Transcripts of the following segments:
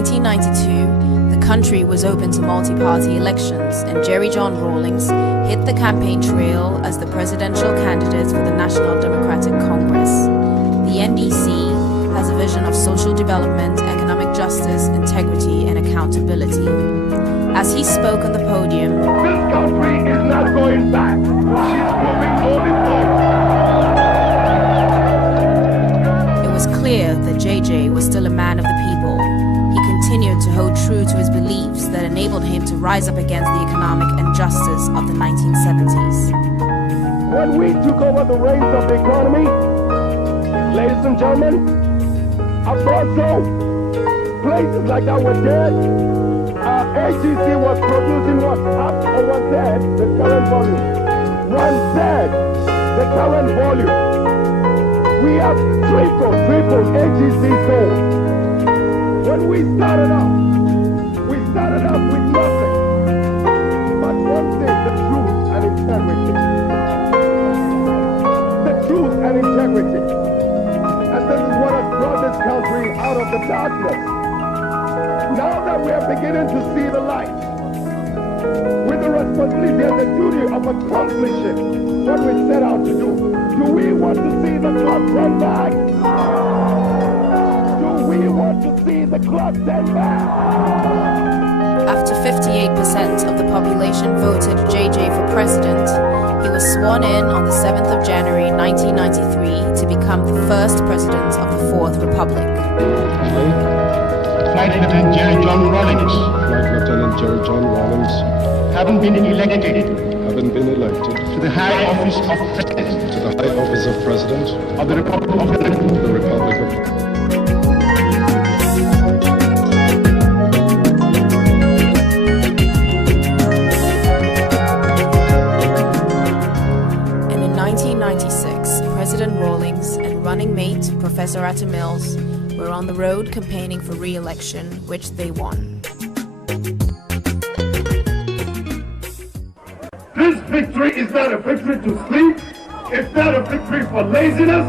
1992, the country was open to multi-party elections, and Jerry John Rawlings hit the campaign trail as the presidential candidate for the National Democratic Congress. The NDC has a vision of social development, economic justice, integrity, and accountability. As he spoke on the podium, "This country is not going back. She's moving only forward." It was clear that JJ was still a man of the people. He continued to hold true to his beliefs that enabled him to rise up against the economic injustice of the 1970s. When we took over the reins of the economy, ladies and gentlemen, I thought so. Places like that were dead. AGC was producing what? Half or one-third the current volume. One-third the current volume. We have tripled AGC gold. When we started off with nothing. But one thing, the truth and integrity. The truth and integrity. And this is what has brought this country out of the darkness. Now that we are beginning to see the light, with the responsibility and the duty of accomplishing what we set out to do we want to see the clock run back? Do we want to see the clock turn back? After 58% of the population voted JJ for president, he was sworn in on the 7th of January 1993 to become the first president of the Fourth Republic. Flight Lieutenant Jerry John Rawlings. Flight Lieutenant Jerry John Rawlings. Haven't been elected. To the high office of President. To the high office of President. Of the Republic of the Republic of And in 1996, President Rawlings and running mate Professor Atta Mills were on the road campaigning for re-election, which they won. This victory is not a victory to sleep. It's not a victory for laziness,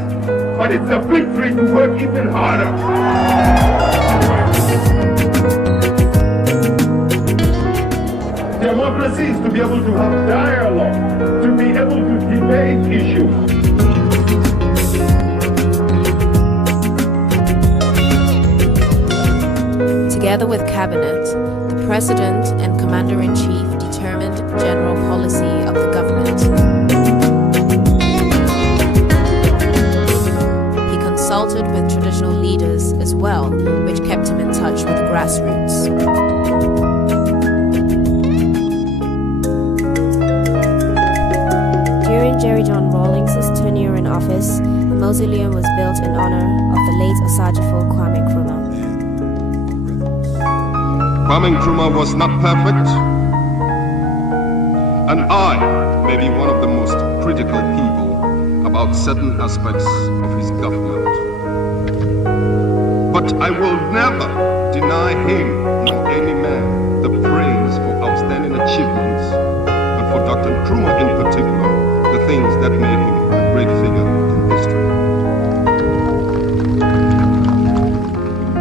but it's a victory to work even harder. Democracy is to be able to have dialogue, to be able to debate issues. Together with Cabinet, the President and Commander-in-Chief determined general policy of the government. He consulted with traditional leaders as well, which kept him in touch with the grassroots. During Jerry John Rawlings' tenure in office, a mausoleum was built in honor of the late Osajifo Kwame Nkrumah. Kwame Nkrumah was not perfect, and I may be one of the most critical people about certain aspects of his government. But I will never deny him nor any man the praise for outstanding achievements, and for Dr. Nkrumah in particular, the things that made him a great figure in history.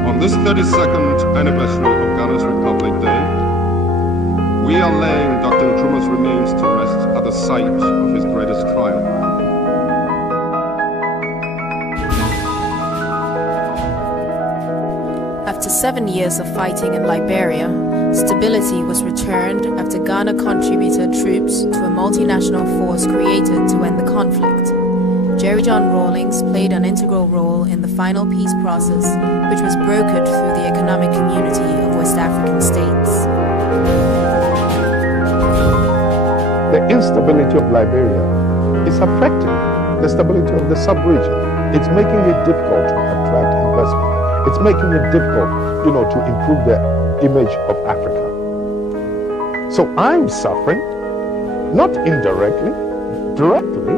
On this 32nd anniversary of Ghana's Republic Day, we are laying Dr. Nkrumah's remains to rest at the site of his greatest triumph. After 7 years of fighting in Liberia, stability was returned after Ghana contributed troops to a multinational force created to end the conflict. Jerry John Rawlings played an integral role in the final peace process, which was brokered through the economic community of West African states. The instability of Liberia is affecting the stability of the sub-region. It's making it difficult to attract investment. It's making it difficult, to improve the image of Africa. So I'm suffering, not indirectly, directly,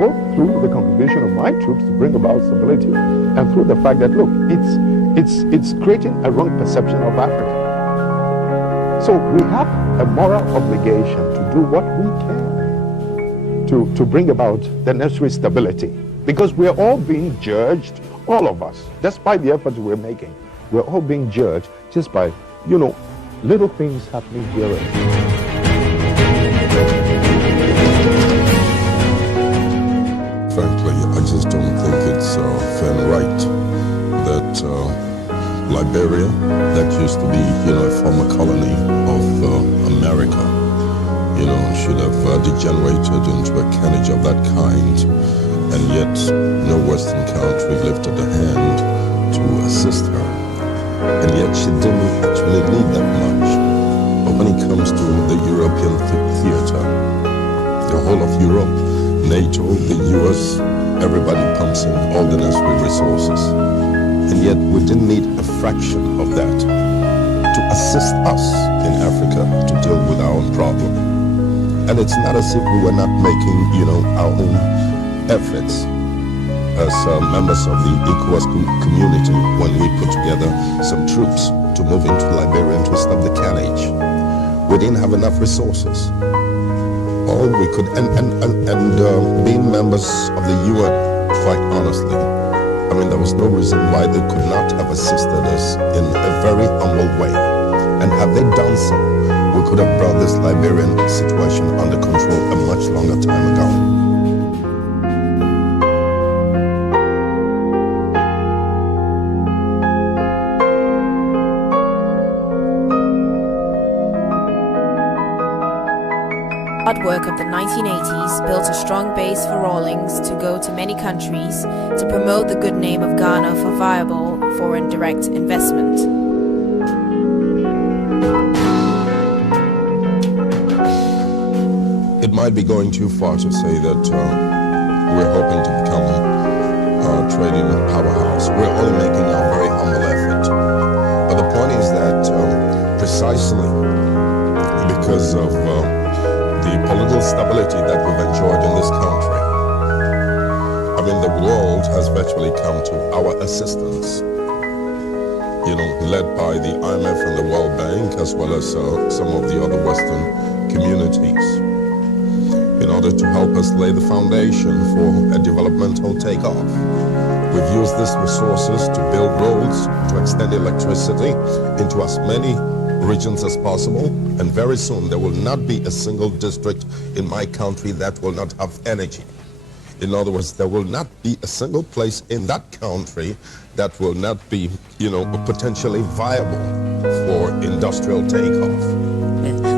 both through the contribution of my troops to bring about stability and through the fact that, look, it's creating a wrong perception of Africa. So we have a moral obligation to do what we can to bring about the necessary stability, because we are all being judged, all of us, despite the efforts we're making, We're all being judged just by, little things happening here and there. Frankly, I just don't think it's fair and right that Liberia, that used to be, a former colony of America, should have degenerated into a carnage of that kind, and yet no Western country lifted a hand to assist her. And yet she didn't actually need that much. But when it comes to the European theater, the whole of Europe, NATO, the US, everybody pumps in all the necessary resources. And yet we didn't need a fraction of that to assist us in Africa to deal with our own problem. And it's not as if we were not making, our own efforts as members of the ECOWAS community when we put together some troops to move into Liberia and to stop the carnage. We didn't have enough resources. All we could, and being members of the UN, quite honestly, there was no reason why they could not have assisted us in a very humble way. And had they done so, we could have brought this Liberian situation under control a much longer time ago. Hard work of the 1980s built a strong base for Rawlings to go to many countries to promote the good name of Ghana for viable foreign direct investment. It might be going too far to say that we're hoping to become a trading powerhouse. We're only making a very humble effort. But the point is that precisely because of the political stability that we've enjoyed in this country, the world has virtually come to our assistance, led by the IMF and the World Bank, as well as some of the other Western communities, in order to help us lay the foundation for a developmental takeoff. We've used these resources to build roads, to extend electricity into as many regions as possible, and very soon there will not be a single district in my country that will not have energy. In other words, there will not be a single place in that country that will not be, potentially viable for industrial takeoff.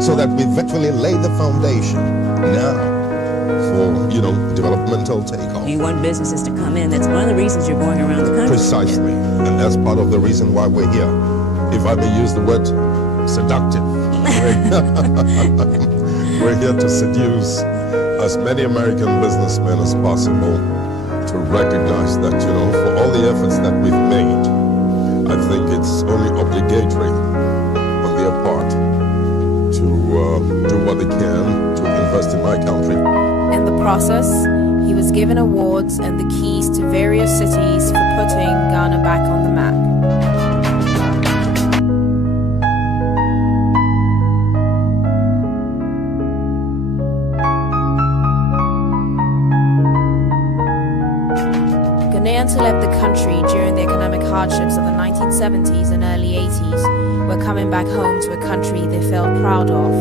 So that we virtually lay the foundation now for, developmental takeoff. You want businesses to come in. That's one of the reasons you're going around the country. Precisely. And that's part of the reason why we're here. If I may use the word seductive. We're here to seduce as many American businessmen as possible to recognize that, for all the efforts that we've made, I think it's only obligatory on their part to do what they can to invest in my country. In the process, he was given awards and the keys to various cities for putting Ghana back on the map. Ghanaians who left the country during the economic hardships of the 1970s and early 80s were coming back home to a country they felt proud of.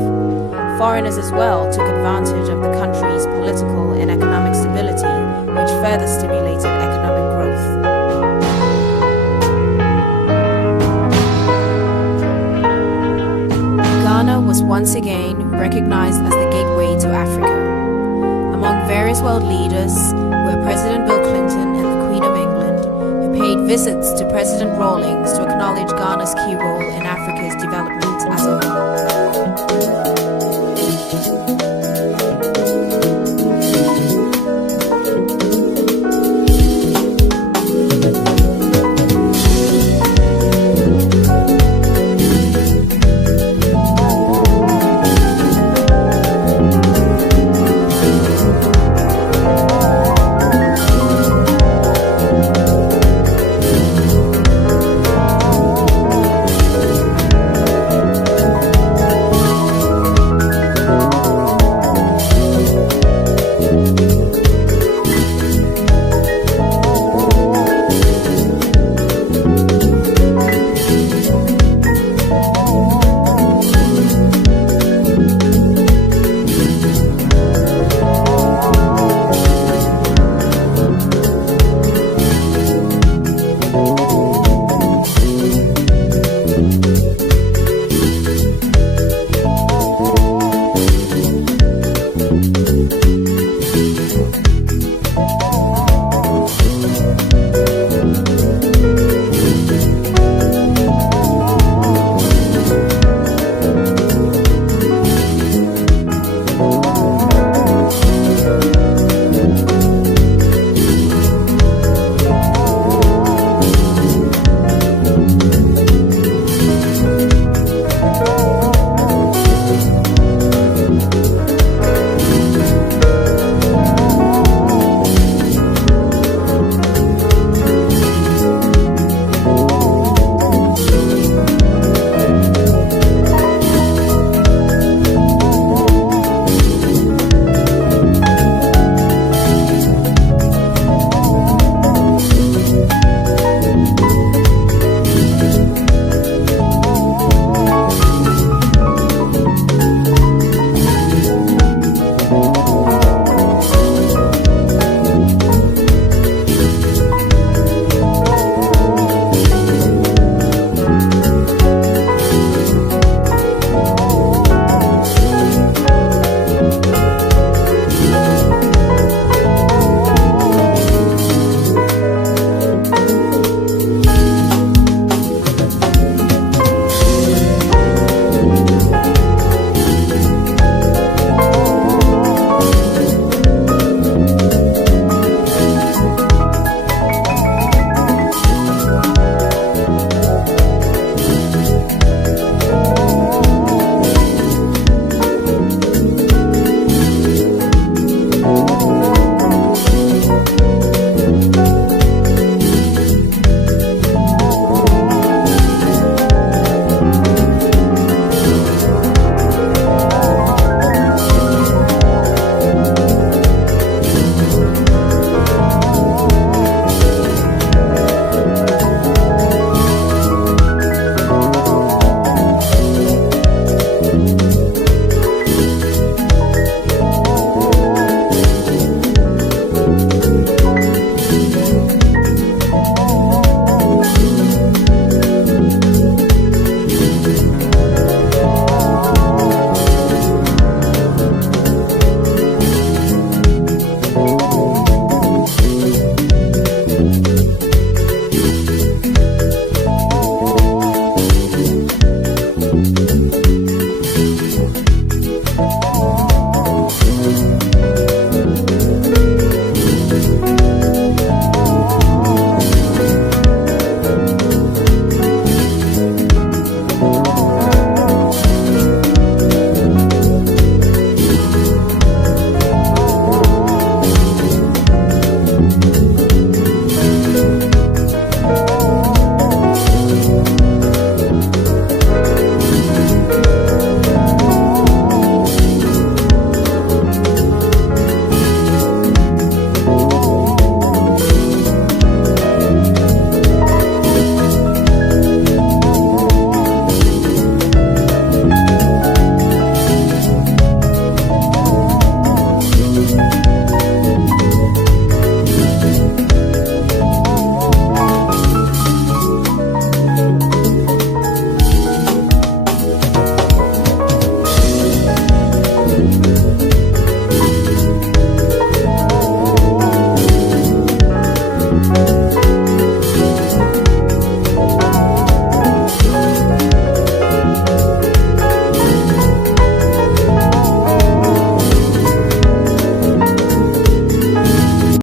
Foreigners as well took advantage of the country's political and economic stability, which further stimulated economic growth. Ghana was once again recognized as the gateway to Africa. Among various world leaders were President Bill Clinton and the Queen of England, who paid visits to President Rawlings to acknowledge Ghana's key role in Africa's development as a whole.